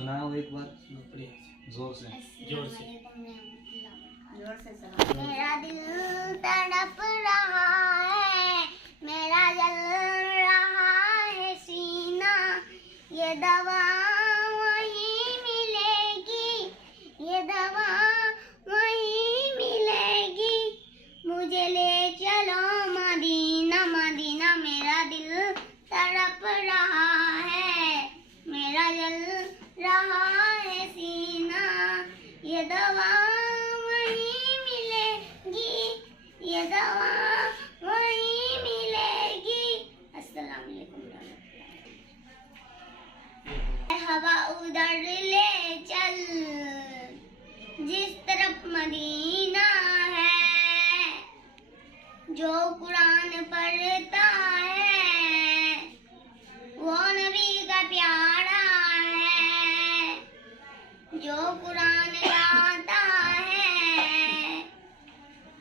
सुनाओ एक बार जोर से। जोर से मेरा दिल तड़प रहा है, मेरा जल रहा है सीना, ये दवा वहीं मिलेगी, ये दवा वहीं मिलेगी, मुझे ले चलो मदीना मदीना। मेरा दिल तड़प रहा है, मेरा जल रहा है सीना, ये दवा वहीं मिलेगी, ये दवा वहीं मिलेगी। अस्सलाम वालेकुम। हवा उधर ले चल जिस तरफ मदीना है, जो कुरान पढ़ता है वो नबी का प्यारा है, जो कुरान गाता है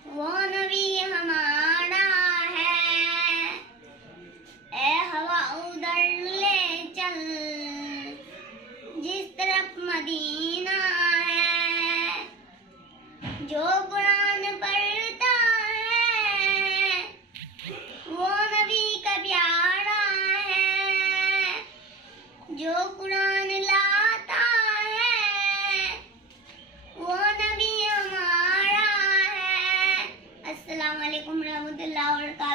वो नबी हमारा है। ए हवा उधर ले चल जिस तरफ मदीना है, जो कुरान पढ़ता है वो नबी का प्यारा है, जो कुरान लाता है वो नबी हमारा है। अस्सलाम वालेकुम रहमतुल्लाहि व बरकातहू।